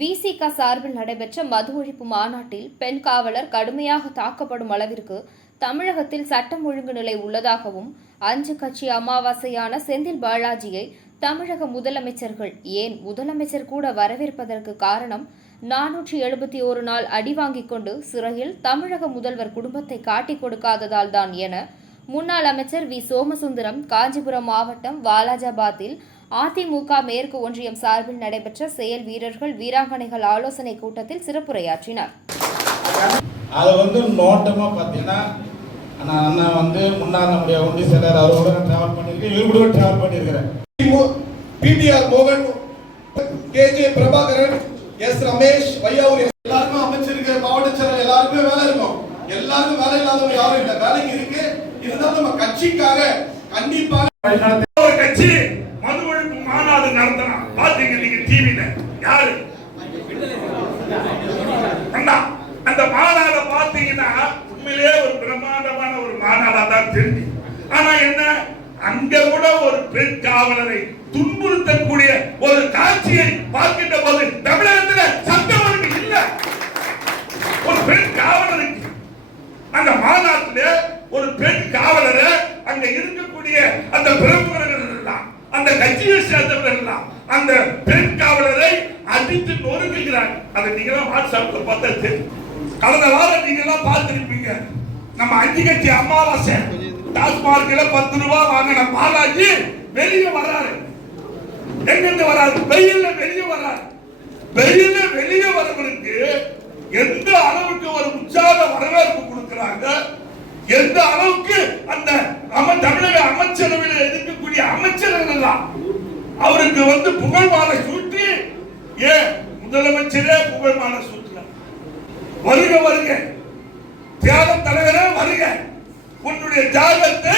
சார்பில் நடைபெற்ற மது ஒழிப்பு மாநாட்டில் பெண் காவலர் கடுமையாக தாக்கப்படும் அளவிற்கு தமிழகத்தில் சட்டம் ஒழுங்கு நிலை உள்ளதாகவும் அஞ்சு கட்சி அமாவாசையான செந்தில் பாலாஜியை தமிழக முதலமைச்சர்கள் ஏன் முதலமைச்சர் கூட வரவேற்பதற்கு காரணம் நானூற்றி எழுபத்தி ஒரு நாள் அடி வாங்கிக் கொண்டு சிறையில் தமிழக முதல்வர் குடும்பத்தை காட்டிக் கொடுக்காததால் தான் என முன்னாள் அமைச்சர் வி. சோமசுந்தரம் காஞ்சிபுரம் மாவட்டம் வாலாஜாபாத்தில் அதிமுக மேற்கு ஒன்றியம் சார்பில் நடைபெற்ற செயல் வீரர்கள் வீராங்கனைகள் ஆலோசனை கூட்டத்தில் சிறப்புரையாற்றினார். அதை வந்து நோட்டமா பார்த்தீங்கன்னா அண்ணா அண்ணா வந்து முன்னாள் நம்முடைய ஒன்றிய செயலர் அவரோட நான் டிராவல் பண்ணியிருக்கேன். இவர் கூட டிராவல் பண்ணியிருக்கிறேன் பிடிஆர் மோகன் கேஜே பிரபாகரன் எஸ். ரமேஷ் வையாவூர் எல்லாருக்கும் அமைச்சிருக்கு மாவட்ட செயலர் எல்லாருக்குமே வேலை இருக்கும். எல்லாருக்கும் வேலை இல்லாதவங்க யாரும் இல்ல. வேலைக்கு இருக்கு. இருந்தாலும் நம்ம கட்சிக்காக கண்டிப்பாக ஒரு கட்சி மது ஒழிப்பு மாநாடு நடத்தினா பாத்தீங்க நீங்க டிவில யாரு? அண்ணா அந்த மாநாட பாத்தீங்கன்னா உண்மையிலே ஒரு பிரம்மாண்டமான ஒரு மாநாடா தான் தெரிஞ்சு. ஆனா என்ன? அங்க கூட ஒரு பெண் காவலரை துன்புறுத்தக்கூடிய ஒரு காட்சியை பார்க்கின்ற போது தமிழகத்துல சட்டம் ஒழுங்கு இல்ல. ஒரு பெண் காவலருக்கு. அந்த மாநாட்டில ஒரு பெண் காவலரை அங்க இருக்கக்கூடிய அந்த பிரமுகர்கள் எல்லாம் அந்த கட்சியை சேர்ந்த அந்த பெண் காவலரை அடித்து நொறுக்குகிறாங்க அதை நீங்க எல்லாம் வாட்ஸ்அப்ல பார்த்தா தெரியும். கடந்த வாரம் நீங்க எல்லாம் பார்த்திருப்பீங்க. நம்ம அஞ்சு கட்சி அமாவாசை டாஸ்மார்க்ல பத்து ரூபாய் வாங்கின பாலாஜி வெளியே வராரு. எங்கிருந்து வராது வெயில்ல வெளியே வராரு. வெயில வெளியே வரவனுக்கு எந்த அளவுக்கு ஒரு உற்சாக வரவேற்பு கொடுக்கிறாங்க? எந்த அளவுக்கு அந்த அம தமிழக அமைச்சரவையில் இருக்கக்கூடிய அமைச்சர்கள் எல்லாம் அவருக்கு வந்து புகழ் மாலை சூட்டி ஏன் முதலமைச்சரே புகழ் மாலை வருக வருக. தியாகம் தலைவரே வருக. உன்னுடைய தியாகத்தை